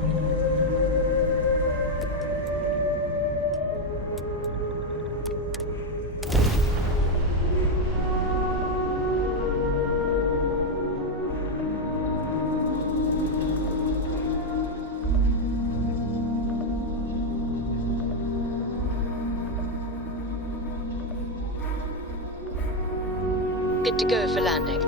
Good to go for landing.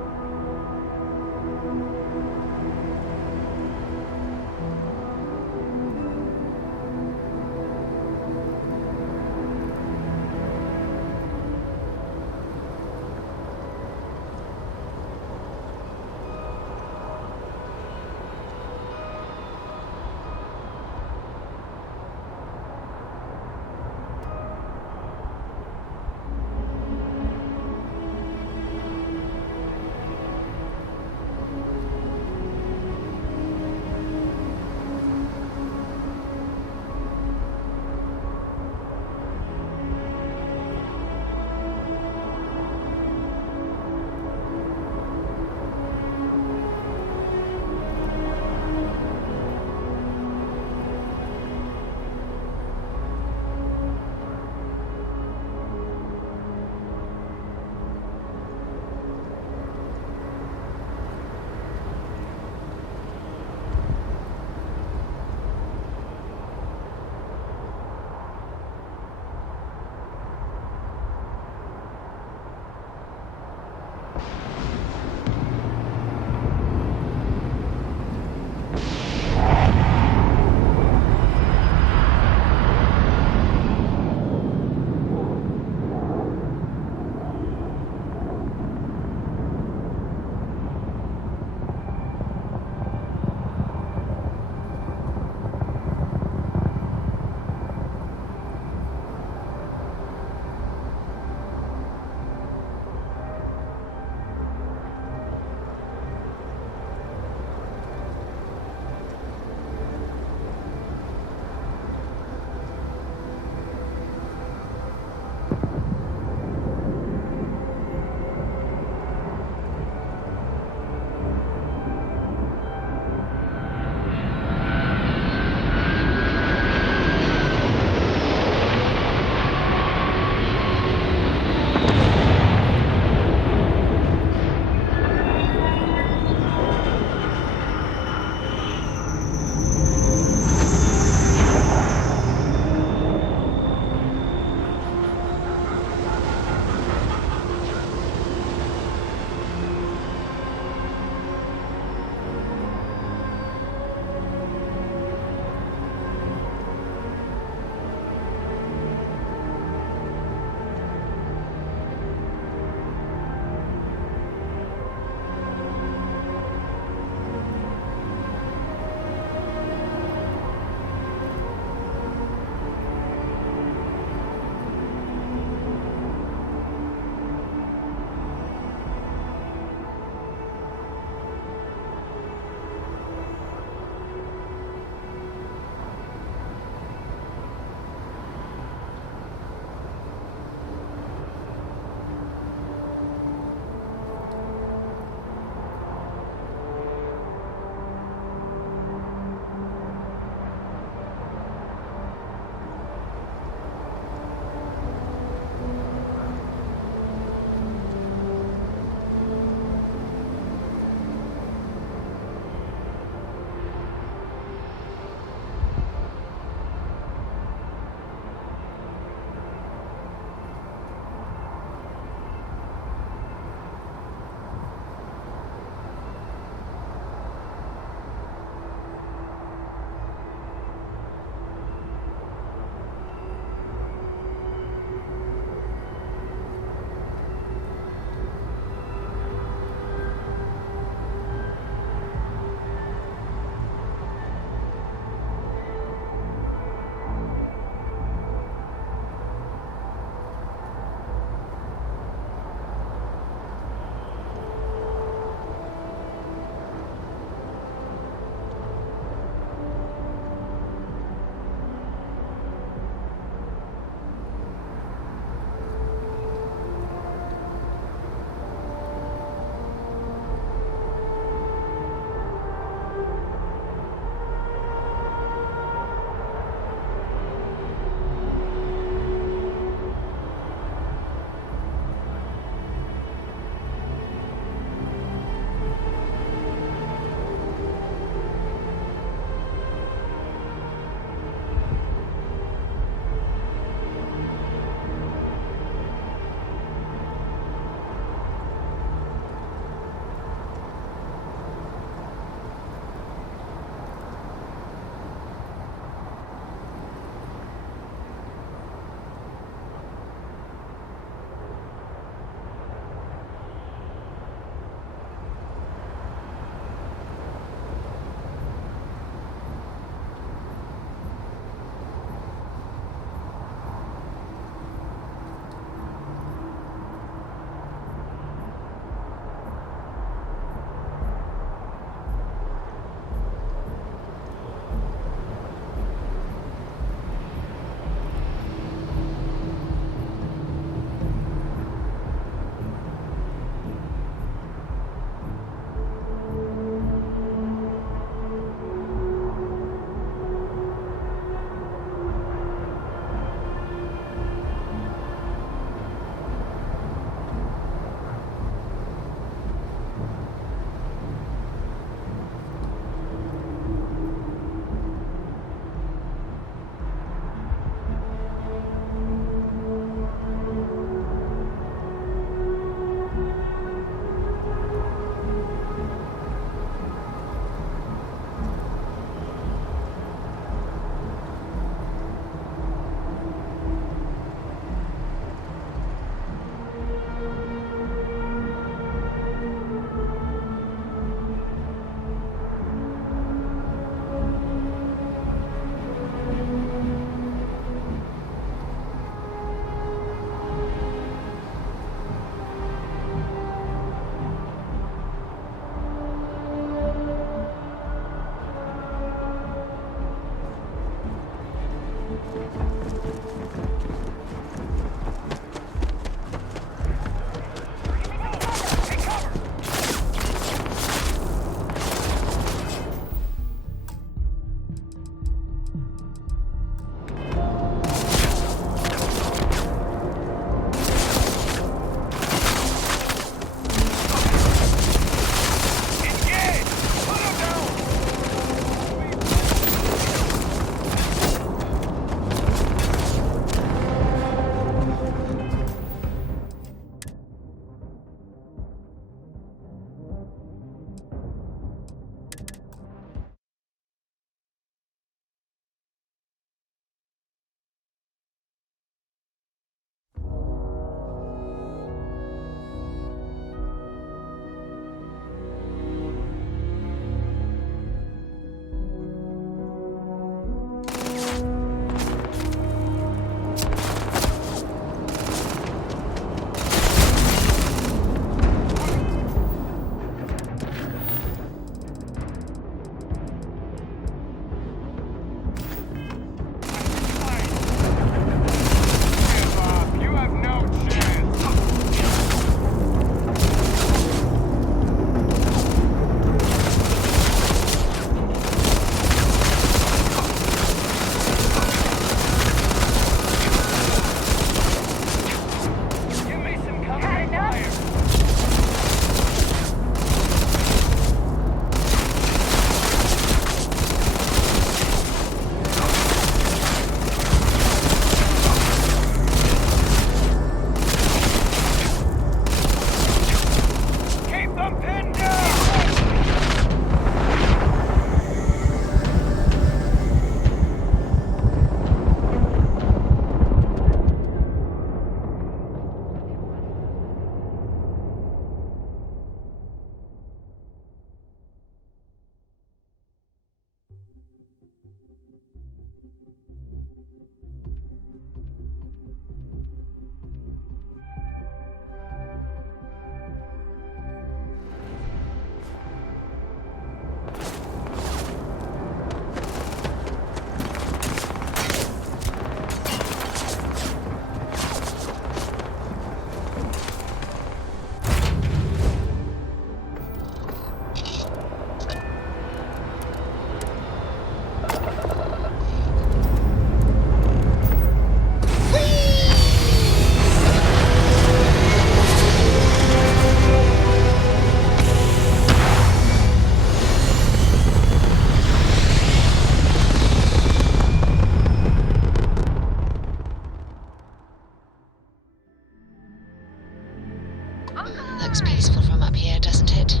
Looks peaceful from up here, doesn't it?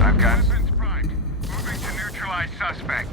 I've got weapons primed. Moving to neutralize suspect.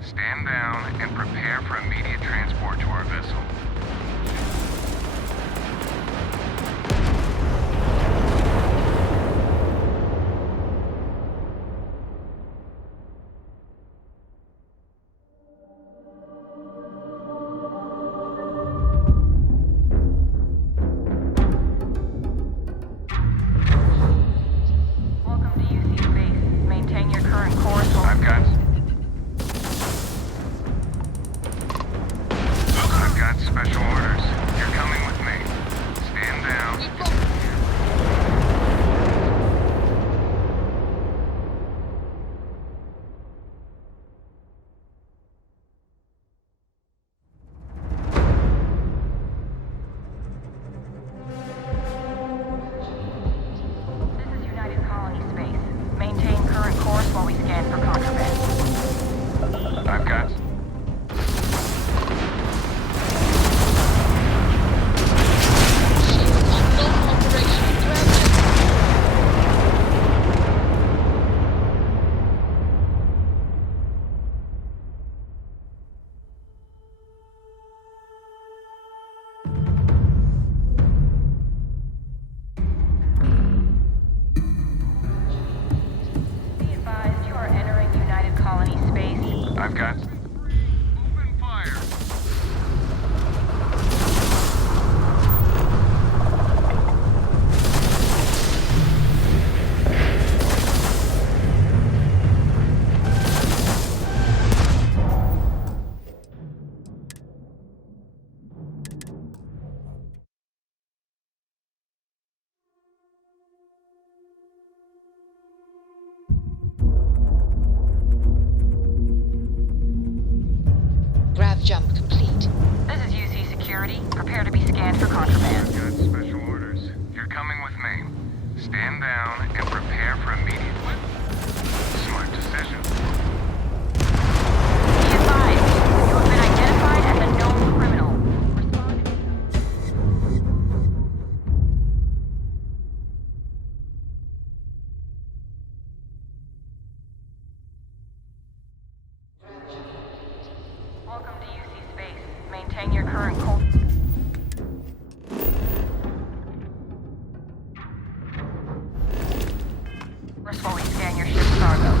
Stand down and prepare for immediate transport to our vessel. Welcome to UC Space. Maintain your current course. I've got special orders. I've got... Open fire! Grav jump complete. This is UC Security. Prepare to be scanned for contraband. Got special orders. You're coming with me. Stand down and prepare for immediate... Smart decision. Be advised, you have been identified as a known criminal. Respond. Welcome to UC Space. Maintain your current course. While we scan your ship's cargo.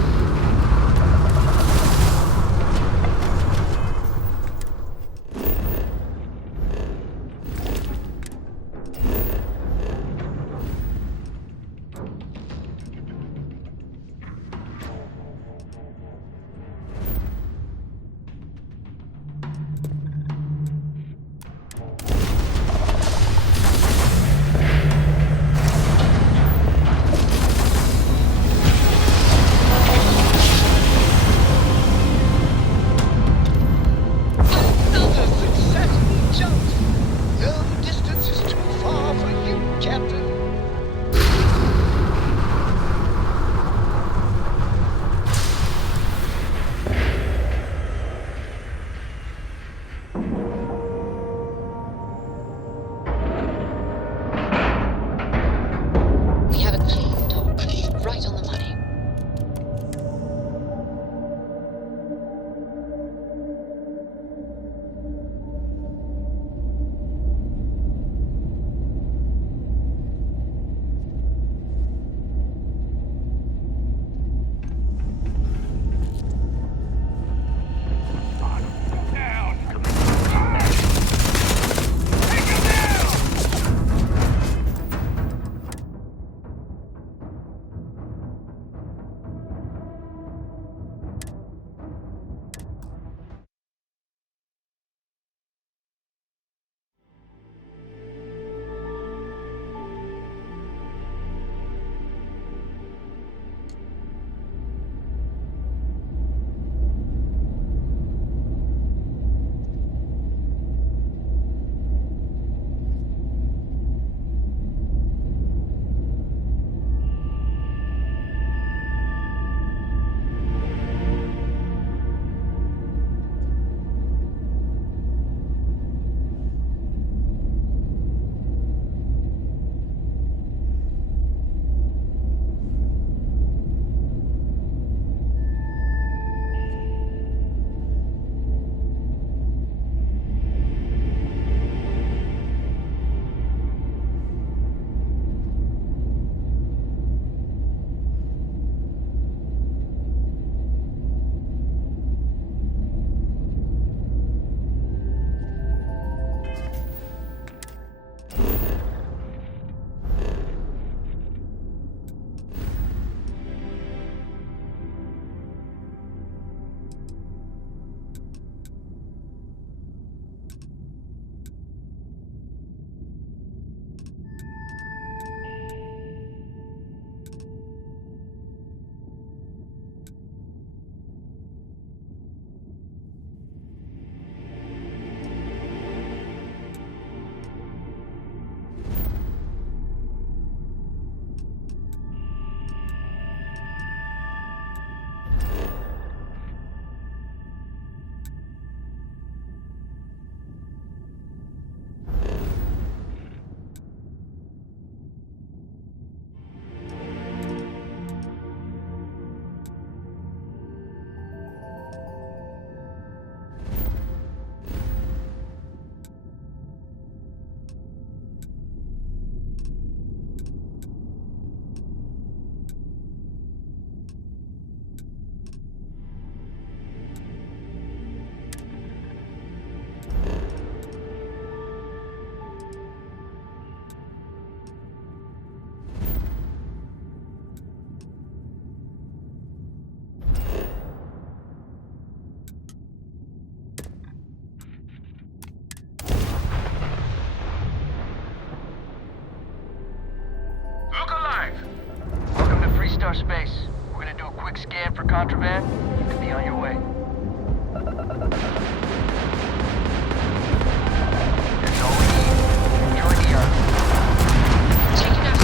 our space. We're gonna do a quick scan for contraband. You could be on your way. That's all we need. Enjoy the yard. Taking out.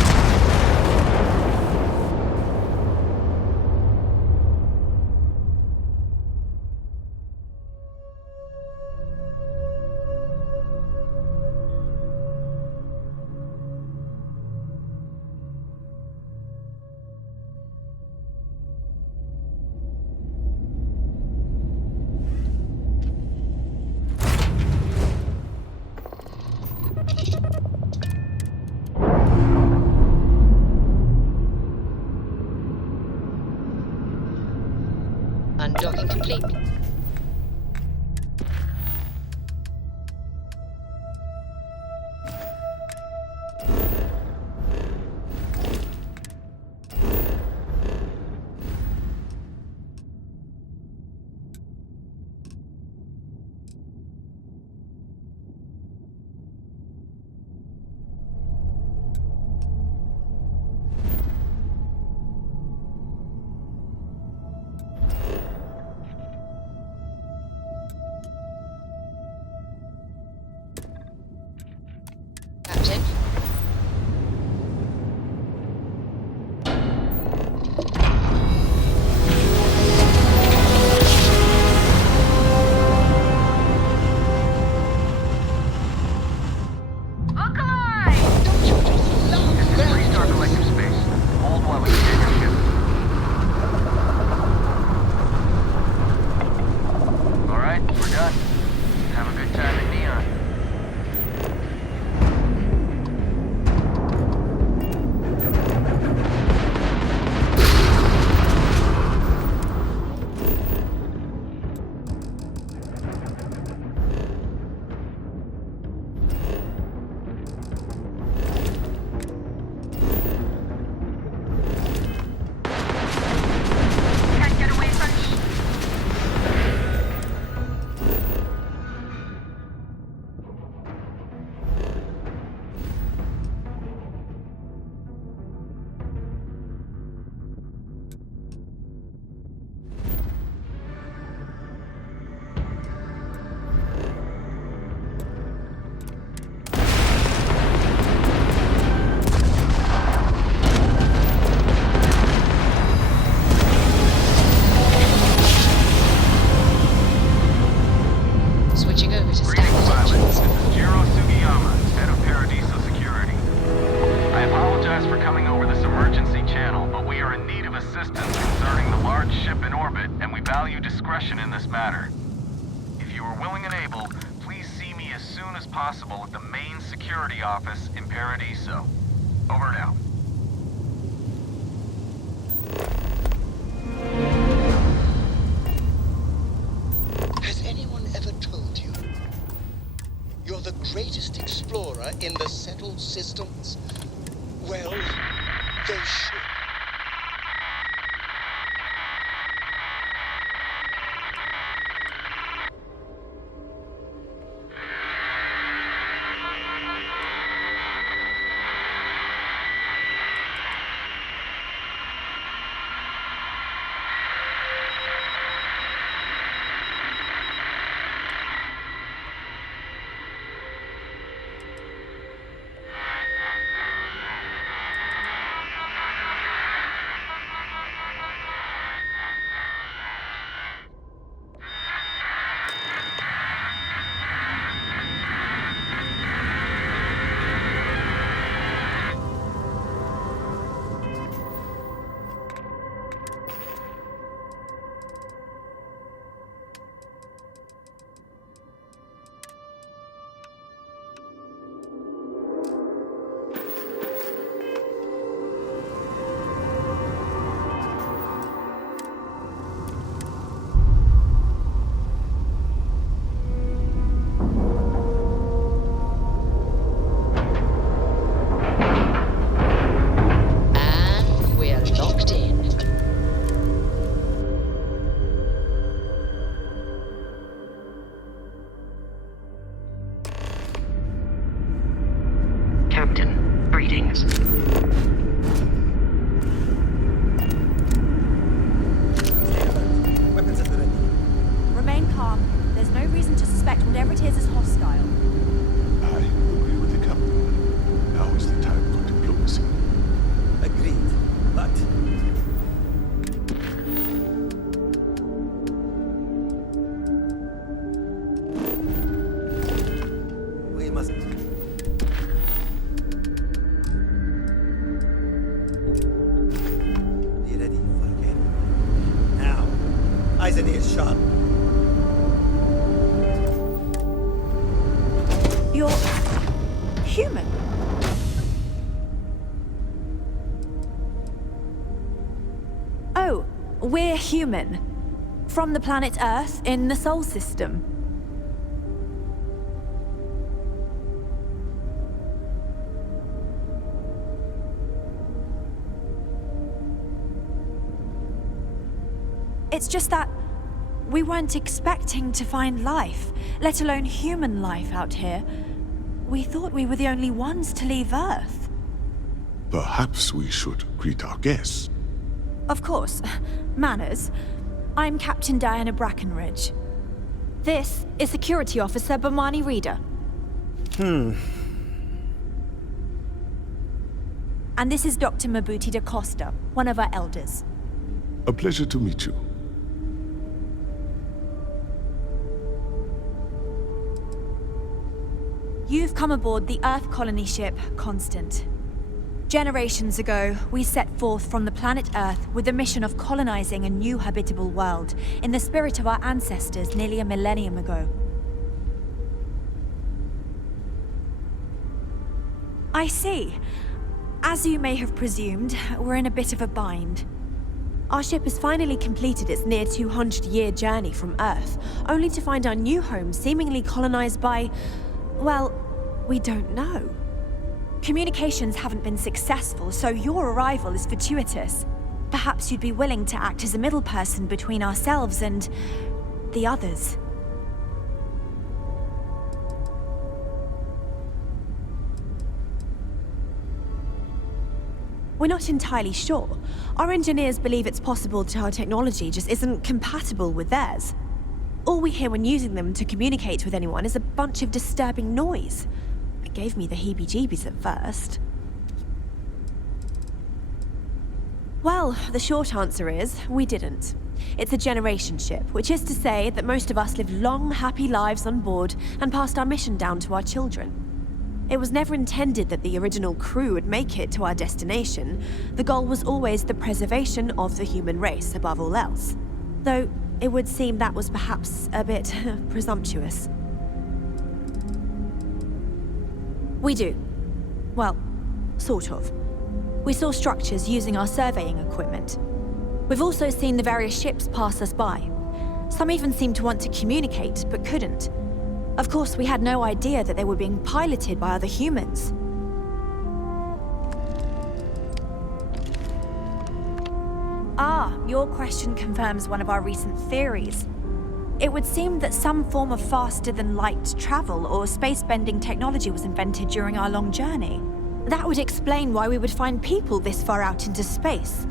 Undocking complete. Captain. Look alive! This is Restart Collective Space. Hold while we scan your ship. Alright, we're done. Have a good time in Neon. Can't get away from me. Switching over to Greetings, standard pilots. engines. This is Jiro Sugiyama, head of Paradiso Security. I apologize for coming over this emergency channel, but we are in need of assistance concerning the large ship in orbit, and we value discretion in this matter. If you are willing and able, please see me as soon as possible at the main security office in Paradiso. Over and out. Has anyone ever told you you're the greatest explorer in the settled systems? Well, they should. harm. There's no reason to suspect whatever it is hostile. I agree with the captain. Now is the time for diplomacy. Agreed. But we must. Be ready for game. Now, eyes and ears sharp. You're human. Oh, we're human. From the planet Earth in the Sol system. It's just that we weren't expecting to find life, let alone human life out here. We thought we were the only ones to leave Earth. Perhaps we should greet our guests. Of course. Manners. I'm Captain Diana Brackenridge. This is Security Officer Bomani Reader. And this is Dr. Mabuti da Costa, one of our elders. A pleasure to meet you. You've come aboard the Earth colony ship Constant. Generations ago, we set forth from the planet Earth with the mission of colonizing a new habitable world in the spirit of our ancestors nearly a millennium ago. I see. As you may have presumed, we're in a bit of a bind. Our ship has finally completed its near 200-year journey from Earth, only to find our new home seemingly colonized by, well, we don't know. Communications haven't been successful, so your arrival is fortuitous. Perhaps you'd be willing to act as a middle person between ourselves and the others. We're not entirely sure. Our engineers believe it's possible that our technology just isn't compatible with theirs. All we hear when using them to communicate with anyone is a bunch of disturbing noise. It gave me the heebie-jeebies at first. Well, the short answer is, we didn't. It's a generation ship, which is to say that most of us lived long, happy lives on board and passed our mission down to our children. It was never intended that the original crew would make it to our destination. The goal was always the preservation of the human race above all else. Though, it would seem that was perhaps a bit presumptuous. We do. Well, sort of. We saw structures using our surveying equipment. We've also seen the various ships pass us by. Some even seemed to want to communicate, but couldn't. Of course, we had no idea that they were being piloted by other humans. Ah, your question confirms one of our recent theories. It would seem that some form of faster-than-light travel or space-bending technology was invented during our long journey. That would explain why we would find people this far out into space.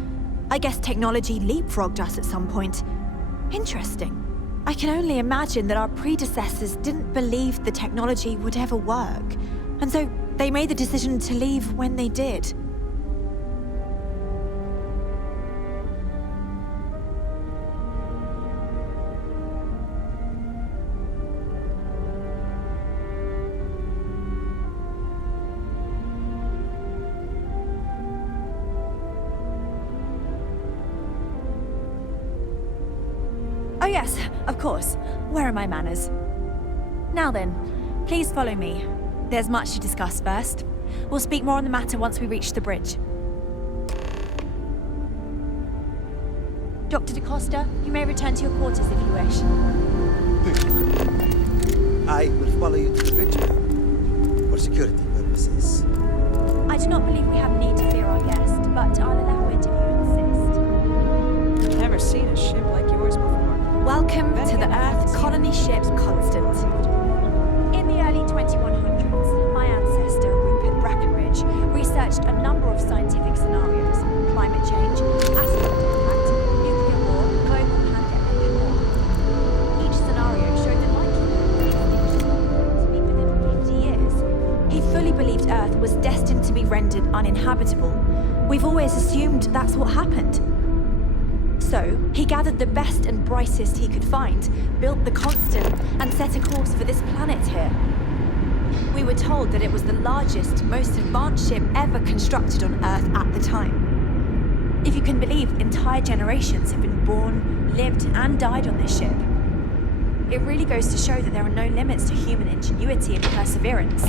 I guess technology leapfrogged us at some point. Interesting. I can only imagine that our predecessors didn't believe the technology would ever work, and so they made the decision to leave when they did. Oh yes, of course. Where are my manners? Now then, please follow me. There's much to discuss first. We'll speak more on the matter once we reach the bridge. Dr. da Costa, you may return to your quarters if you wish. Thank you. I will follow you to the bridge, ma'am, for security purposes. I do not believe we have need to fear our guest, but I'll allow it if you insist. Never seen a ship like yours before. Welcome to the Earth colony ship Constant. In the early 2100s, my ancestor, Rupert Brackenridge, researched a number of scientific scenarios: climate change, asteroid impact, nuclear war, global pandemic, and more. Each scenario temporarily rendered uninhabitable, we've always assumed that's what happened. So, he gathered the best and brightest he could find, built the Constant, and set a course for this planet here. We were told that it was the largest, most advanced ship ever constructed on Earth at the time. If you can believe, entire generations have been born, lived, and died on this ship. It really goes to show that there are no limits to human ingenuity and perseverance.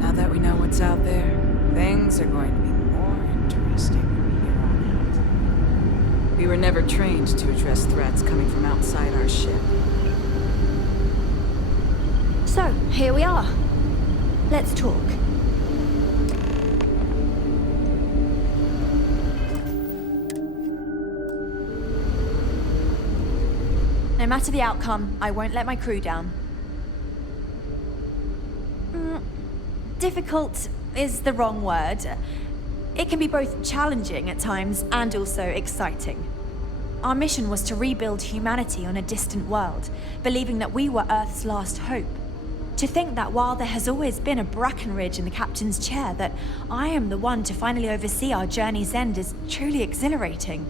Now that we know what's out there, things are going to be more interesting from here on out. We were never trained to address threats coming from outside our ship. So, here we are. Let's talk. No matter the outcome, I won't let my crew down. Difficult is the wrong word. It can be both challenging at times and also exciting. Our mission was to rebuild humanity on a distant world, believing that we were Earth's last hope. To think that while there has always been a Brackenridge in the captain's chair, that I am the one to finally oversee our journey's end is truly exhilarating.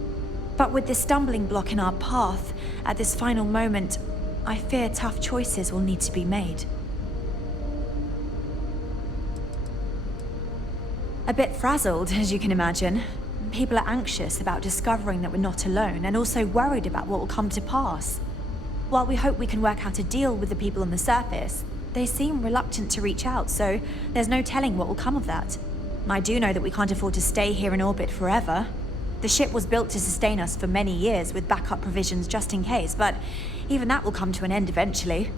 But with this stumbling block in our path, at this final moment, I fear tough choices will need to be made. A bit frazzled, as you can imagine. People are anxious about discovering that we're not alone, and also worried about what will come to pass. While we hope we can work out a deal with the people on the surface, they seem reluctant to reach out, so there's no telling what will come of that. I do know that we can't afford to stay here in orbit forever. The ship was built to sustain us for many years with backup provisions just in case, but even that will come to an end eventually.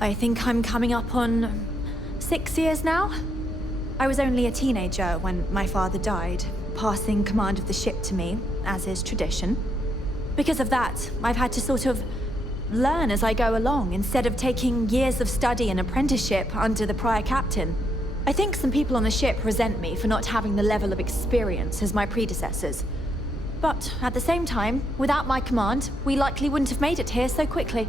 I think I'm coming up on 6 years now? I was only a teenager when my father died, passing command of the ship to me, as is tradition. Because of that, I've had to sort of learn as I go along, instead of taking years of study and apprenticeship under the prior captain. I think some people on the ship resent me for not having the level of experience as my predecessors. But at the same time, without my command, we likely wouldn't have made it here so quickly.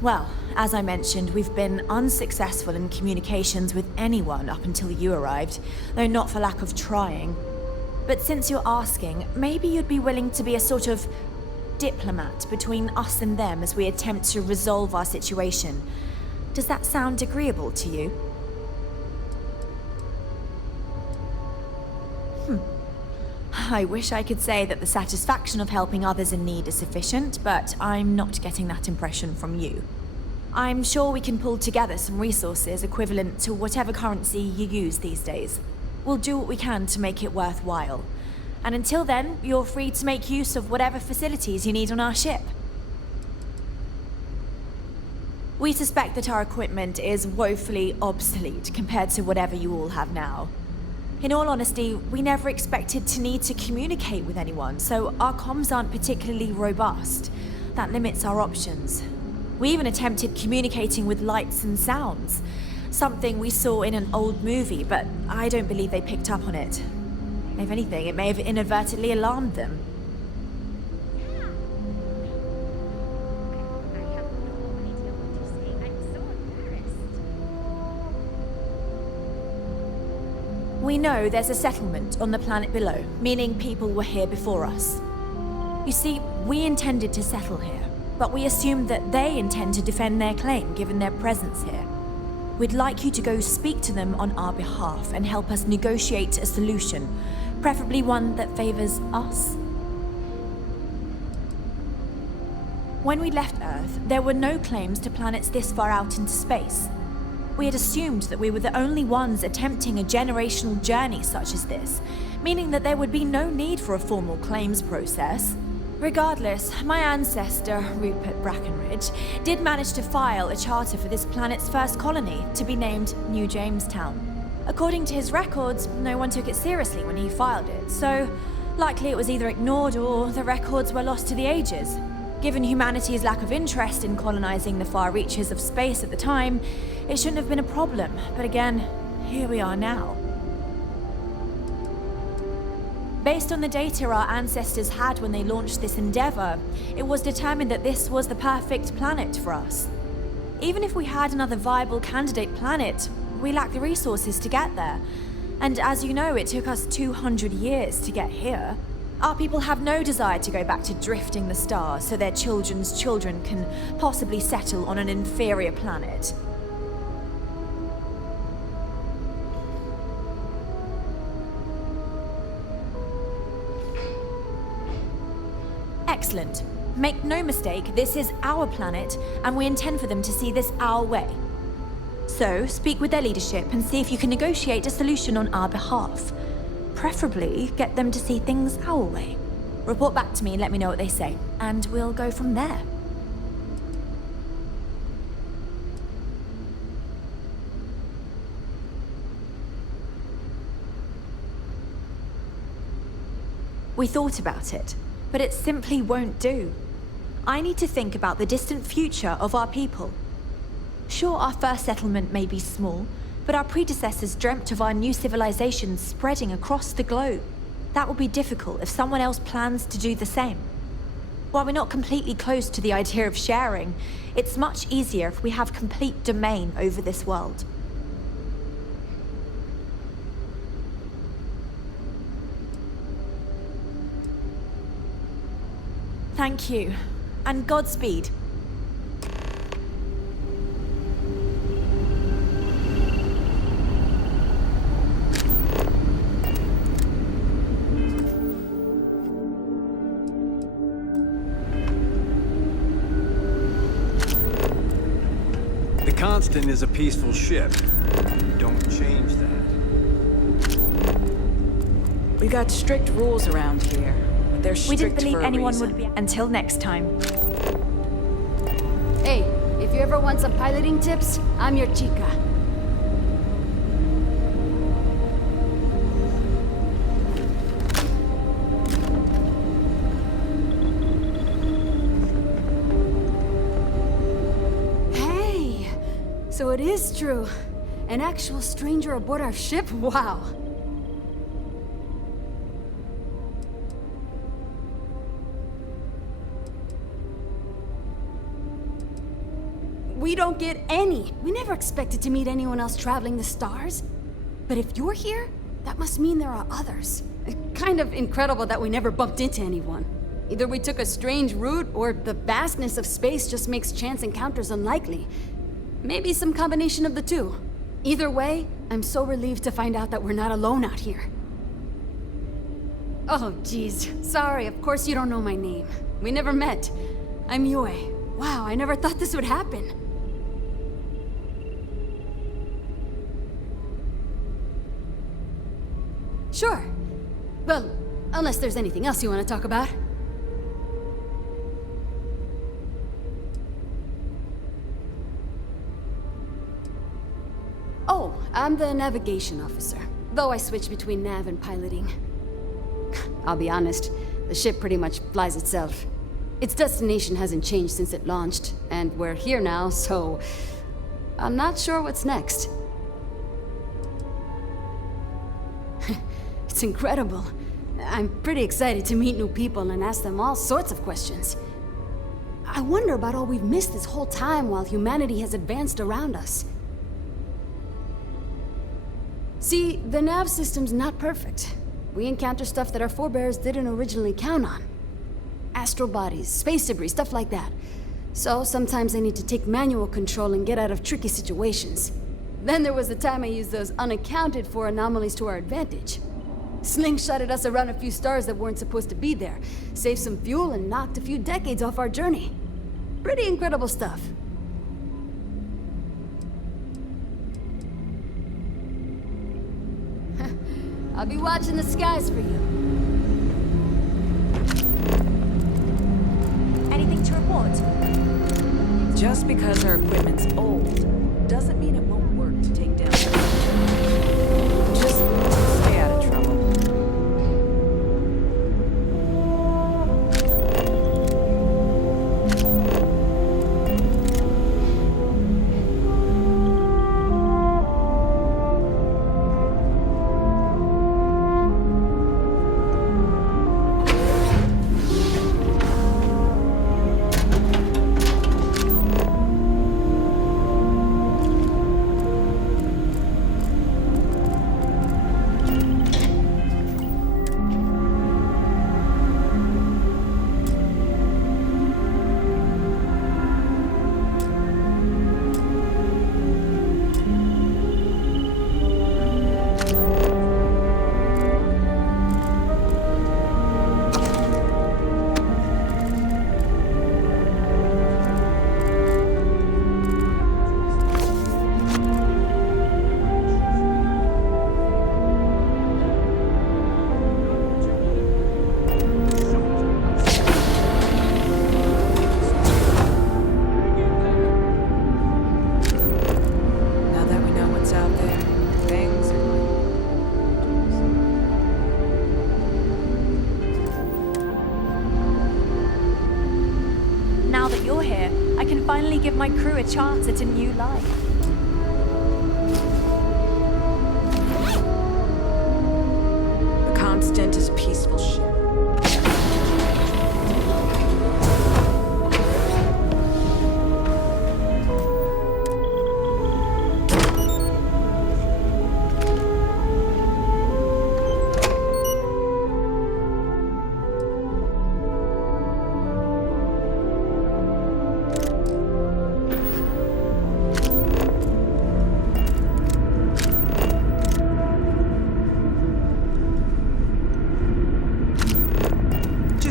Well, as I mentioned, we've been unsuccessful in communications with anyone up until you arrived, though not for lack of trying. But since you're asking, maybe you'd be willing to be a sort of diplomat between us and them as we attempt to resolve our situation. Does that sound agreeable to you? I wish I could say that the satisfaction of helping others in need is sufficient, but I'm not getting that impression from you. I'm sure we can pull together some resources equivalent to whatever currency you use these days. We'll do what we can to make it worthwhile. And until then, you're free to make use of whatever facilities you need on our ship. We suspect that our equipment is woefully obsolete compared to whatever you all have now. In all honesty, we never expected to need to communicate with anyone, so our comms aren't particularly robust. That limits our options. We even attempted communicating with lights and sounds, something we saw in an old movie, but I don't believe they picked up on it. If anything, it may have inadvertently alarmed them. We know there's a settlement on the planet below, meaning people were here before us. You see, we intended to settle here, but we assumed that they intend to defend their claim given their presence here. We'd like you to go speak to them on our behalf and help us negotiate a solution, preferably one that favors us. When we left Earth, there were no claims to planets this far out into space. We had assumed that we were the only ones attempting a generational journey such as this, meaning that there would be no need for a formal claims process. Regardless, my ancestor, Rupert Brackenridge, did manage to file a charter for this planet's first colony to be named New Jamestown. According to his records, no one took it seriously when he filed it, so likely it was either ignored or the records were lost to the ages. Given humanity's lack of interest in colonizing the far reaches of space at the time, it shouldn't have been a problem. But again, here we are now. Based on the data our ancestors had when they launched this endeavor, it was determined that this was the perfect planet for us. Even if we had another viable candidate planet, we lack the resources to get there. And as you know, it took us 200 years to get here. Our people have no desire to go back to drifting the stars so their children's children can possibly settle on an inferior planet. Excellent. Make no mistake, this is our planet, and we intend for them to see this our way. So, speak with their leadership and see if you can negotiate a solution on our behalf. Preferably, get them to see things our way. Report back to me and let me know what they say, and we'll go from there. We thought about it, but it simply won't do. I need to think about the distant future of our people. Sure, our first settlement may be small, but our predecessors dreamt of our new civilization spreading across the globe. That will be difficult if someone else plans to do the same. While we're not completely closed to the idea of sharing, it's much easier if we have complete domain over this world. Thank you, and Godspeed. The Constant is a peaceful ship. Don't change that. We got strict rules around here. They're We strict didn't believe for a anyone reason. would be. Until next time. Hey, if you ever want some piloting tips, I'm your chica. Hey, so it is true. An actual stranger aboard our ship? Wow. We don't get any. We never expected to meet anyone else traveling the stars. But if you're here, that must mean there are others. Kind of incredible that we never bumped into anyone. Either we took a strange route, or the vastness of space just makes chance encounters unlikely. Maybe some combination of the two. Either way, I'm so relieved to find out that we're not alone out here. Oh, geez. Sorry, of course you don't know my name. We never met. I'm Yue. Wow, I never thought this would happen. Sure. Well, unless there's anything else you want to talk about. Oh, I'm the navigation officer. Though I switch between nav and piloting. I'll be honest, the ship pretty much flies itself. Its destination hasn't changed since it launched, and we're here now, so I'm not sure what's next. It's incredible. I'm pretty excited to meet new people and ask them all sorts of questions. I wonder about all we've missed this whole time while humanity has advanced around us. See, the nav system's not perfect. We encounter stuff that our forebears didn't originally count on. Astral bodies, space debris, stuff like that. So sometimes I need to take manual control and get out of tricky situations. Then there was the time I used those unaccounted for anomalies to our advantage. Slingshotted us around a few stars that weren't supposed to be there, saved some fuel and knocked a few decades off our journey. Pretty incredible stuff. I'll be watching the skies for you. Anything to report? Just because our equipment's old doesn't mean it won't work to take down. Just stay out of trouble. can finally give my crew a chance at a new life. The Constant is a peaceful ship.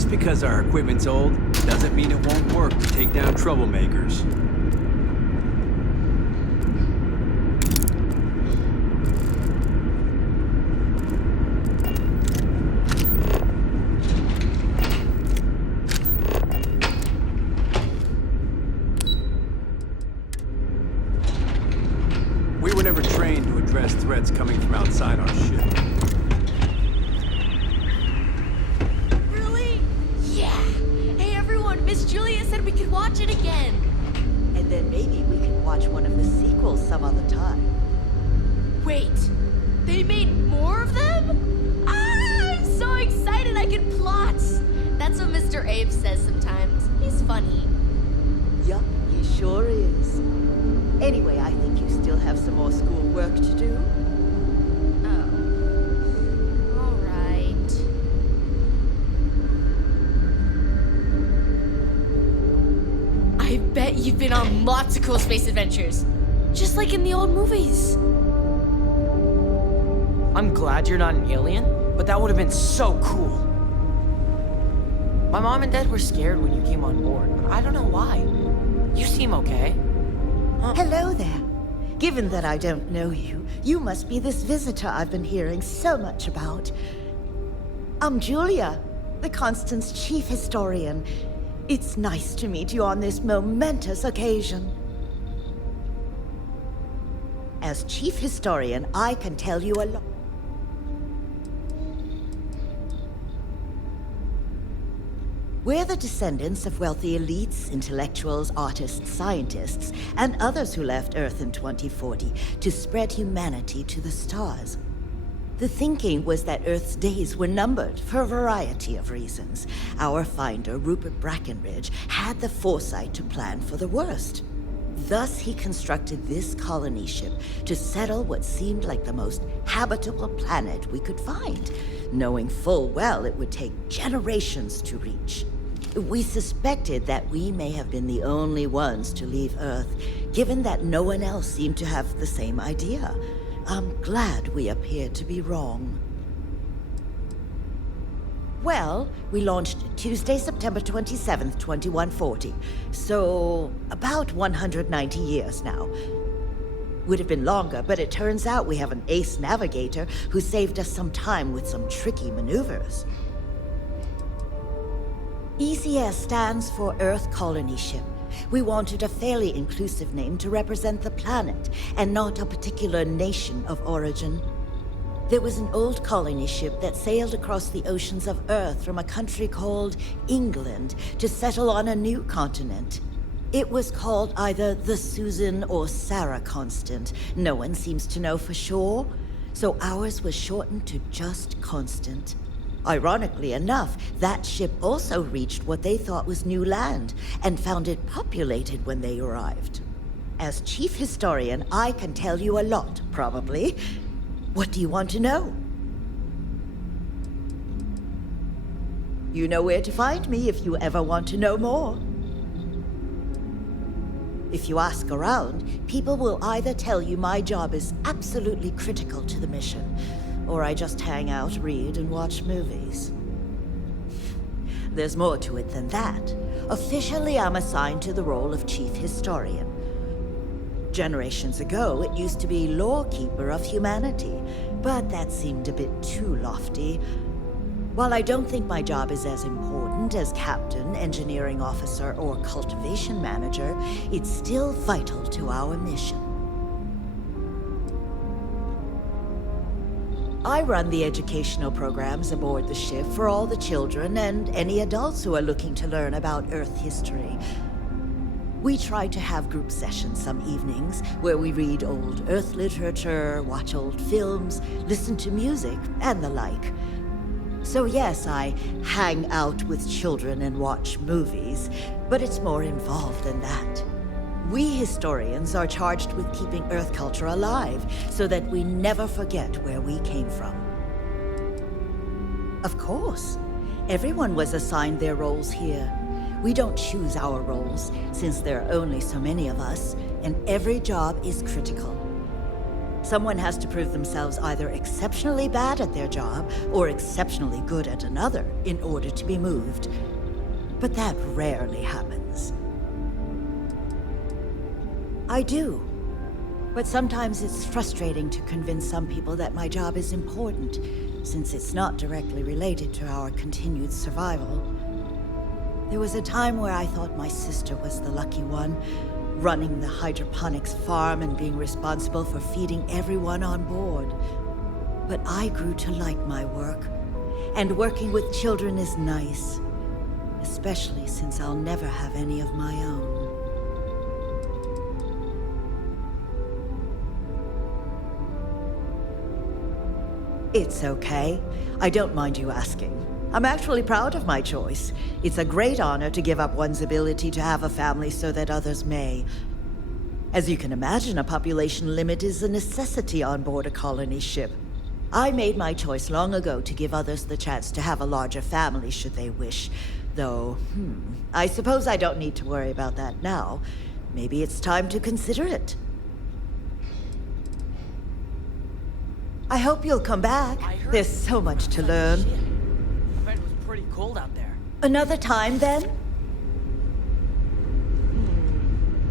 Because our equipment's old, doesn't mean it won't work to take down troublemakers. We were never trained to address threats coming from outside our ship. Watch it again. And then maybe we can watch one of the sequels some other time. Wait, they made more of them? Ah, I'm so excited I can plot. That's what Mr. Abe says sometimes. He's funny. Yup, he sure is. Anyway, I think you still have some more school work to do. Bet you've been on lots of cool space adventures. Just like in the old movies. I'm glad you're not an alien, but that would have been so cool. My mom and dad were scared when you came on board, but I don't know why. You seem okay. Huh? Hello there. Given that I don't know you, you must be this visitor I've been hearing so much about. I'm Julia, the Constant's chief historian. It's nice to meet you on this momentous occasion. As chief historian, I can tell you a lot. We're the descendants of wealthy elites, intellectuals, artists, scientists, and others who left Earth in 2040 to spread humanity to the stars. The thinking was that Earth's days were numbered for a variety of reasons. Our finder, Rupert Brackenridge, had the foresight to plan for the worst. Thus, he constructed this colony ship to settle what seemed like the most habitable planet we could find, knowing full well it would take generations to reach. We suspected that we may have been the only ones to leave Earth, given that no one else seemed to have the same idea. I'm glad we appeared to be wrong. Well, we launched Tuesday, September 27th, 2140. So, about 190 years now. Would have been longer, but it turns out we have an ace navigator who saved us some time with some tricky maneuvers. ECS stands for Earth Colony Ship. We wanted a fairly inclusive name to represent the planet, and not a particular nation of origin. There was an old colony ship that sailed across the oceans of Earth from a country called England to settle on a new continent. It was called either the Susan or Sarah Constant. No one seems to know for sure, so ours was shortened to just Constant. Ironically enough, that ship also reached what they thought was new land, and found it populated when they arrived. As chief historian, I can tell you a lot, probably. What do you want to know? You know where to find me if you ever want to know more. If you ask around, people will either tell you my job is absolutely critical to the mission, or I just hang out, read, and watch movies. There's more to it than that. Officially, I'm assigned to the role of chief historian. Generations ago, it used to be lawkeeper of humanity, but that seemed a bit too lofty. While I don't think my job is as important as captain, engineering officer, or cultivation manager, it's still vital to our mission. I run the educational programs aboard the ship for all the children and any adults who are looking to learn about Earth history. We try to have group sessions some evenings where we read old Earth literature, watch old films, listen to music, and the like. So yes, I hang out with children and watch movies, but it's more involved than that. We historians are charged with keeping Earth culture alive so that we never forget where we came from. Of course, everyone was assigned their roles here. We don't choose our roles, since there are only so many of us, and every job is critical. Someone has to prove themselves either exceptionally bad at their job or exceptionally good at another in order to be moved. But that rarely happens. I do. But sometimes it's frustrating to convince some people that my job is important, since it's not directly related to our continued survival. There was a time where I thought my sister was the lucky one, running the hydroponics farm and being responsible for feeding everyone on board. But I grew to like my work, and working with children is nice, especially since I'll never have any of my own. It's okay. I don't mind you asking. I'm actually proud of my choice. It's a great honor to give up one's ability to have a family so that others may. As you can imagine, a population limit is a necessity on board a colony ship. I made my choice long ago to give others the chance to have a larger family should they wish. Though, I suppose I don't need to worry about that now. Maybe it's time to consider it. I hope you'll come back. There's so much to learn. I bet it was pretty cold out there. Another time, then?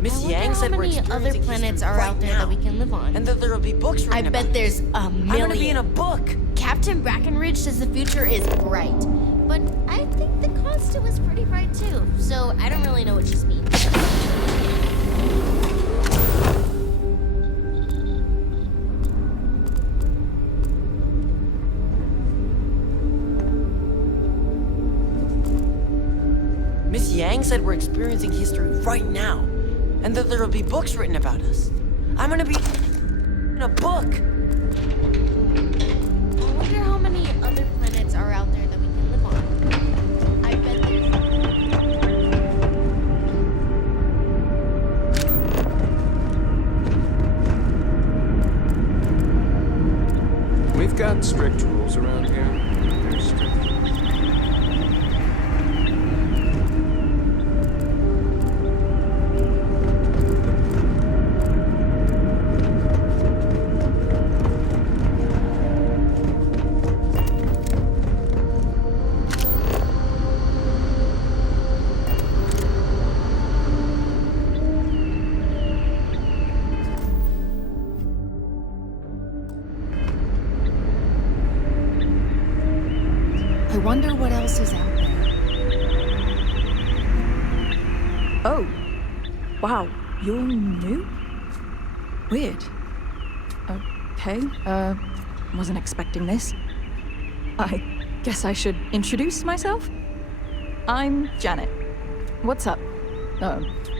Miss Yang said we're experiencing other planets history are out right there now. that we can live on. And that there'll be books I written bet about there's this. a million. I'm gonna be in a book. Captain Brackenridge says the future is bright. But I think the constant was pretty bright too. So I don't really know what she's means. Miss Yang said we're experiencing history right now, and that there'll be books written about us. I'm gonna be in a book. I wonder how many other planets are out there that we can live on. I bet there's... We've got strict rules around here. Very strict. I wonder what else is out there. Oh. Wow, you're new? Weird. Okay, wasn't expecting this. I guess I should introduce myself? I'm Janet. What's up?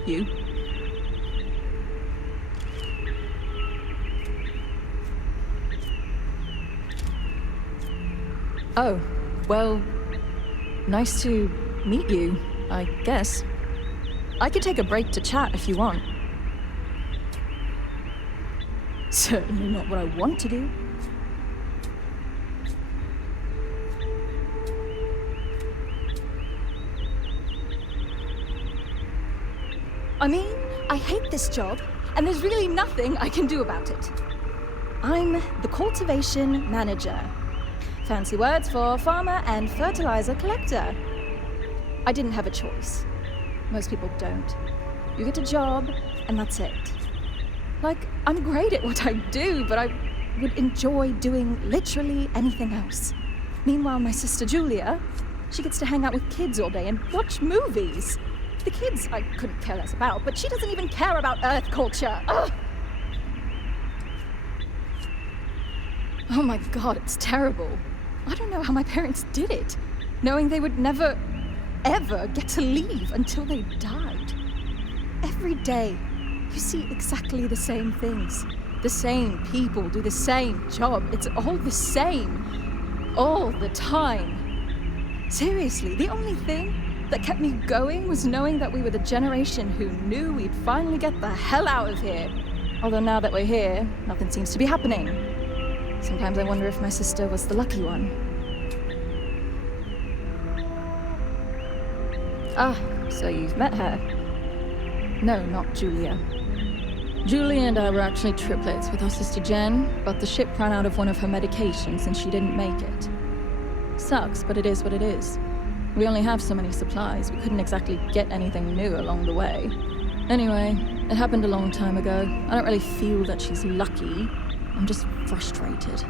You? Oh. Well, nice to meet you, I guess. I could take a break to chat if you want. Certainly not what I want to do. I mean, I hate this job, and there's really nothing I can do about it. I'm the cultivation manager. Fancy words for farmer and fertilizer collector. I didn't have a choice. Most people don't. You get a job, and that's it. Like, I'm great at what I do, but I would enjoy doing literally anything else. Meanwhile, my sister Julia, she gets to hang out with kids all day and watch movies. The kids I couldn't care less about, but she doesn't even care about Earth culture. Ugh! Oh my god, it's terrible. I don't know how my parents did it, knowing they would never, ever get to leave until they died. every day, you see exactly the same things. The same people do the same job. It's all the same. All the time. Seriously, the only thing that kept me going was knowing that we were the generation who knew we'd finally get the hell out of here. Although now that we're here, nothing seems to be happening. Sometimes I wonder if my sister was the lucky one. Ah, so you've met her. No, not Julia. Julia and I were actually triplets with our sister Jen, but the ship ran out of one of her medications and she didn't make it. Sucks, but it is what it is. We only have so many supplies. We couldn't exactly get anything new along the way. Anyway, it happened a long time ago. I don't really feel that she's lucky. I'm just frustrated.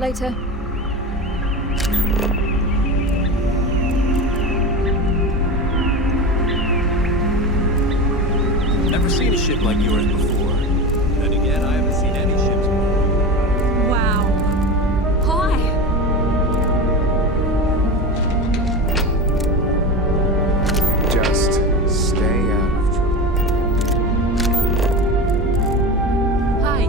Later. Never seen a ship like yours before. Then again, I haven't seen any ships before. Wow. Hi. Just stay out of trouble. Hi.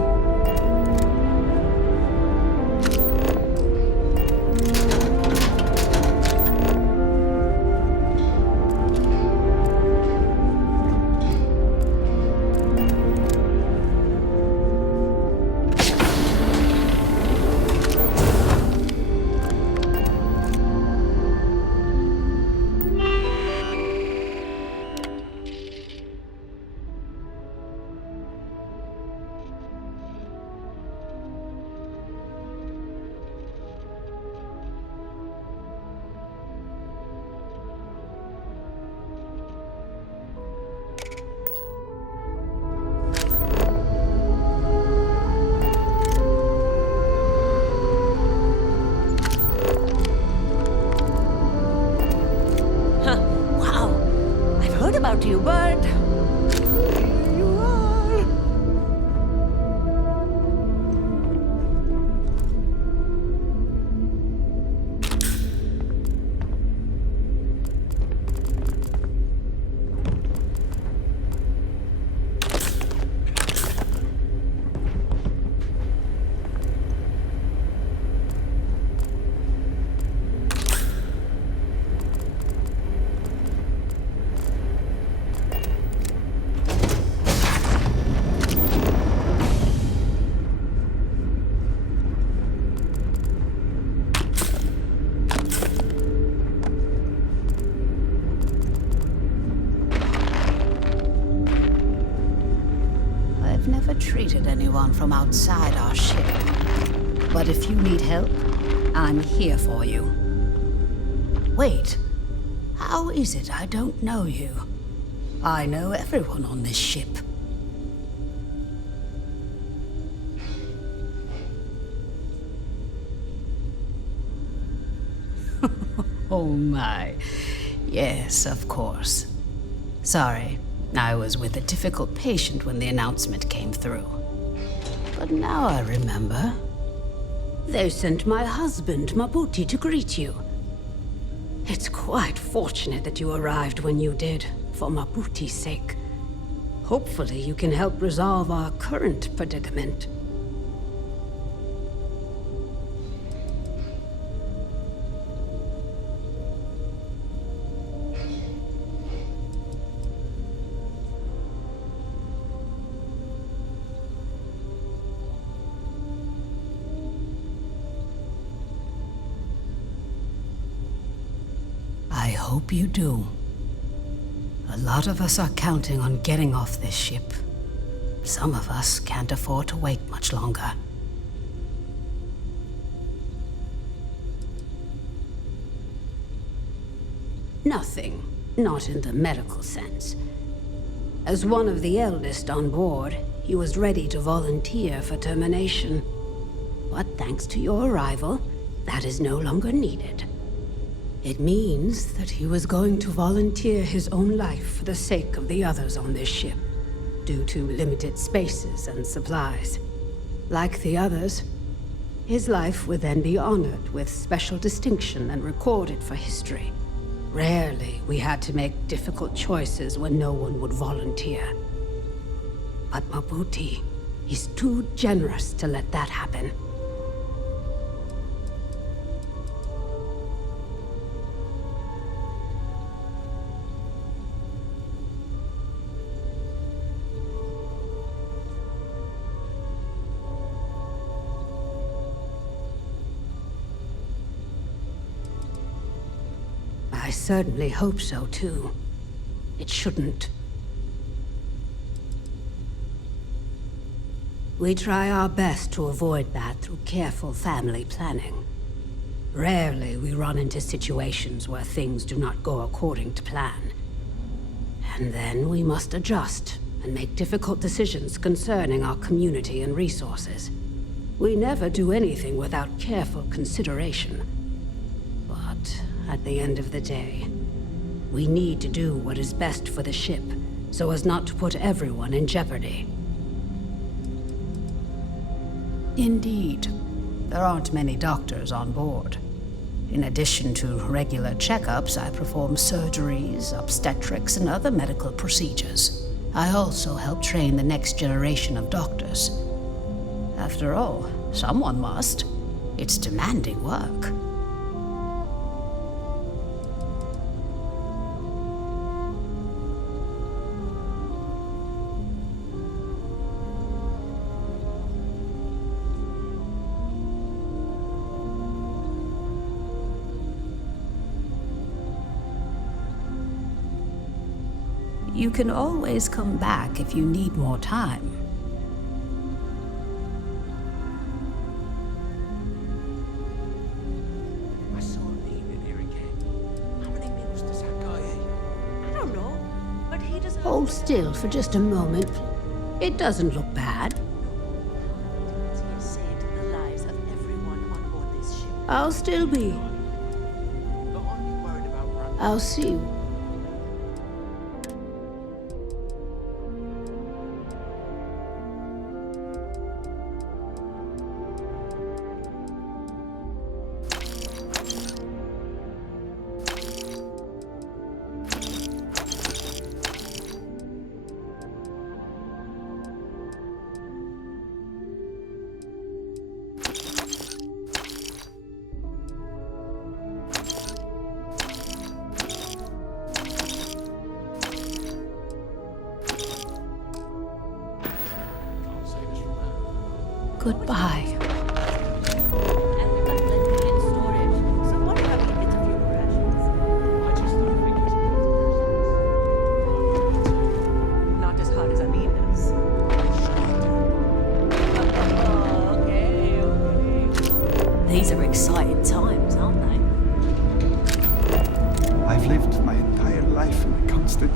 About you, but here you are. I've never treated anyone from outside our ship. But if you need help, I'm here for you. Wait, how is it I don't know you? I know everyone on this ship. Oh my. Yes, of course. Sorry, I was with a difficult patient when the announcement came through. But now I remember. They sent my husband, Mabuti, to greet you. It's quite fortunate that you arrived when you did, for Mabuti's sake. Hopefully you can help resolve our current predicament. I hope you do. A lot of us are counting on getting off this ship. Some of us can't afford to wait much longer. Nothing. Not in the medical sense. As one of the eldest on board, he was ready to volunteer for termination. But thanks to your arrival, that is no longer needed. It means that he was going to volunteer his own life for the sake of the others on this ship, due to limited spaces and supplies. Like the others, his life would then be honored with special distinction and recorded for history. Rarely we had to make difficult choices when no one would volunteer. But Mabuti, he's too generous to let that happen. I certainly hope so, too. It shouldn't. We try our best to avoid that through careful family planning. Rarely we run into situations where things do not go according to plan. And then we must adjust and make difficult decisions concerning our community and resources. We never do anything without careful consideration. But at the end of the day, we need to do what is best for the ship, so as not to put everyone in jeopardy. Indeed, there aren't many doctors on board. In addition to regular checkups, I perform surgeries, obstetrics, and other medical procedures. I also help train the next generation of doctors. After all, someone must. It's demanding work. You can always come back if you need more time. I saw Nave in here again. How many meals does that guy eat? I don't know, but he doesn't... Hold still for just a moment. It doesn't look bad. I'll still be. I'll see you. Goodbye. Not as hot as Amina's. These are exciting times, aren't they? I've lived my entire life in a constant...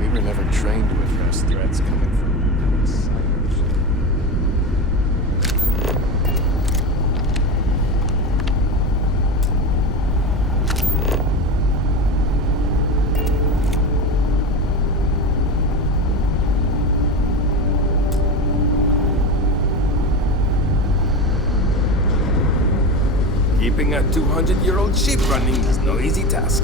We were never trained to address threats coming from outsiders. Keeping a 200-year-old ship running is no easy task.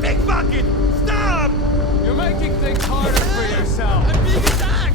Big bucket! Stop! You're making things harder for yourself. I'm being attacked!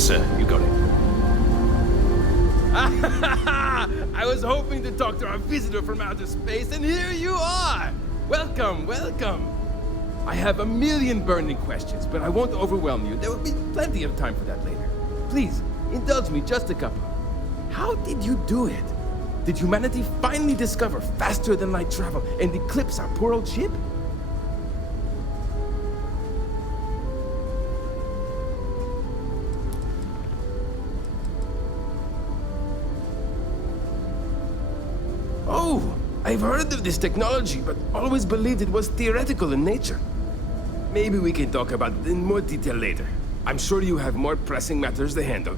Yes, sir. You got it. I was hoping to talk to our visitor from outer space, and here you are! Welcome, welcome. I have a million burning questions, but I won't overwhelm you. There will be plenty of time for that later. Please, indulge me just a couple. How did you do it? Did humanity finally discover faster than light travel and eclipse our poor old ship? Oh, I've heard of this technology, but always believed it was theoretical in nature. Maybe we can talk about it in more detail later. I'm sure you have more pressing matters to handle.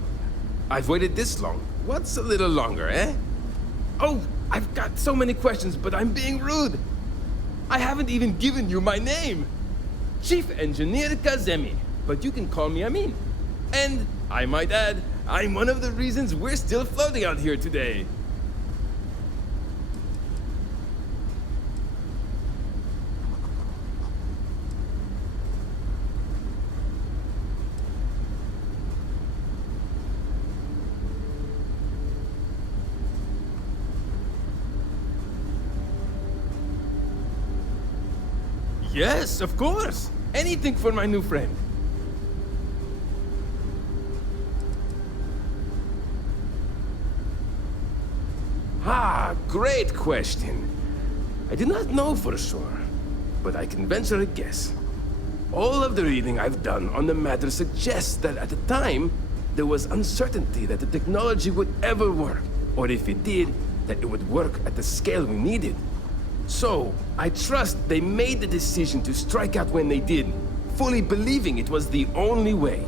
I've waited this long. What's a little longer, eh? Oh, I've got so many questions, but I'm being rude. I haven't even given you my name. Chief Engineer Kazemi, but you can call me Amin. And, I might add, I'm one of the reasons we're still floating out here today. Yes, of course. Anything for my new friend. Ah, great question. I do not know for sure, but I can venture a guess. All of the reading I've done on the matter suggests that at the time, there was uncertainty that the technology would ever work, or if it did, that it would work at the scale we needed. So, I trust they made the decision to strike out when they did, fully believing it was the only way.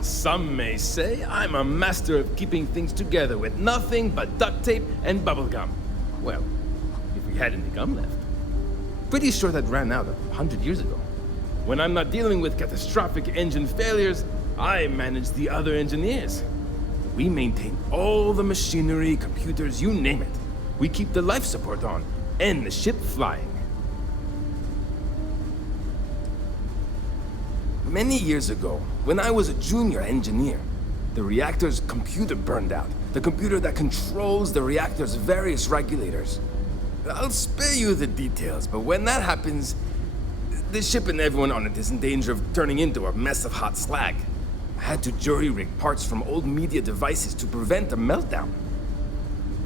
Some may say I'm a master of keeping things together with nothing but duct tape and bubblegum. Well, if we had any gum left. Pretty sure that ran out 100 years ago. When I'm not dealing with catastrophic engine failures, I manage the other engineers. We maintain all the machinery, computers, you name it. We keep the life support on, and the ship flying. Many years ago, when I was a junior engineer, the reactor's computer burned out. The computer that controls the reactor's various regulators. I'll spare you the details, but when that happens, the ship and everyone on it is in danger of turning into a mess of hot slag. I had to jury-rig parts from old media devices to prevent a meltdown.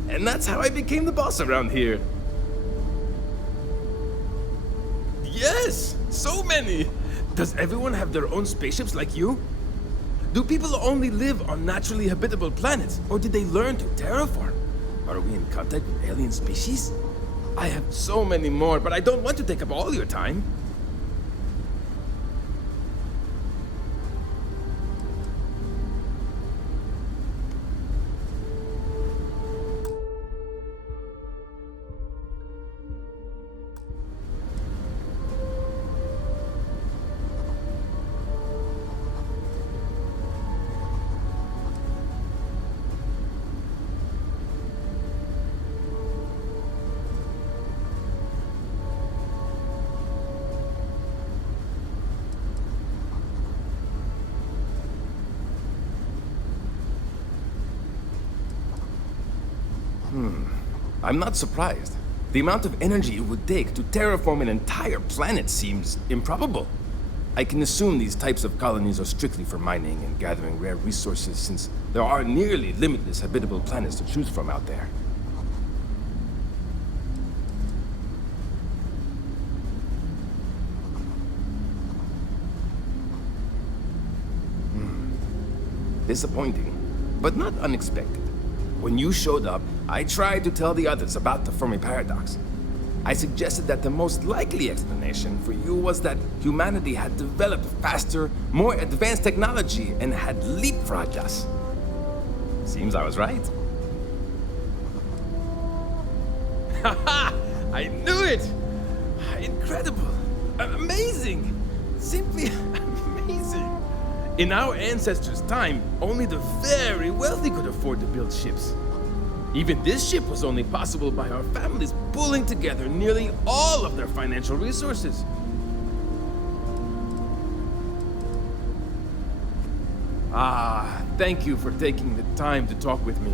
And that's how I became the boss around here. Yes! So many! Does everyone have their own spaceships like you? Do people only live on naturally habitable planets, or did they learn to terraform? Are we in contact with alien species? I have so many more, but I don't want to take up all your time. I'm not surprised. The amount of energy it would take to terraform an entire planet seems improbable. I can assume these types of colonies are strictly for mining and gathering rare resources, since there are nearly limitless habitable planets to choose from out there. Disappointing, but not unexpected. When you showed up, I tried to tell the others about the Fermi paradox. I suggested that the most likely explanation for you was that humanity had developed faster, more advanced technology and had leapfrogged us. Seems I was right. Haha! I knew it! Incredible! Amazing! Simply amazing! In our ancestors' time, only the very wealthy could afford to build ships. Even this ship was only possible by our families pulling together nearly all of their financial resources. Thank you for taking the time to talk with me.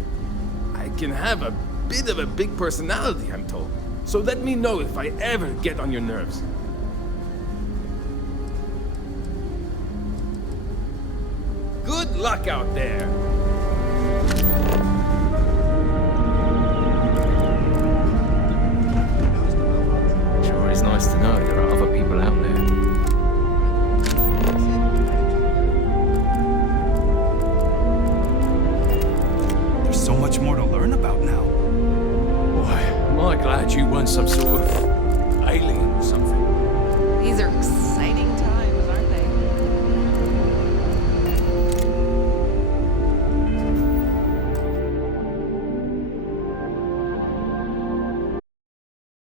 I can have a bit of a big personality, I'm told. So let me know if I ever get on your nerves. Good luck out there. Sure is nice to know there are other people out there. There's so much more to learn about now. Boy, am I glad you weren't some sort of alien or something. These are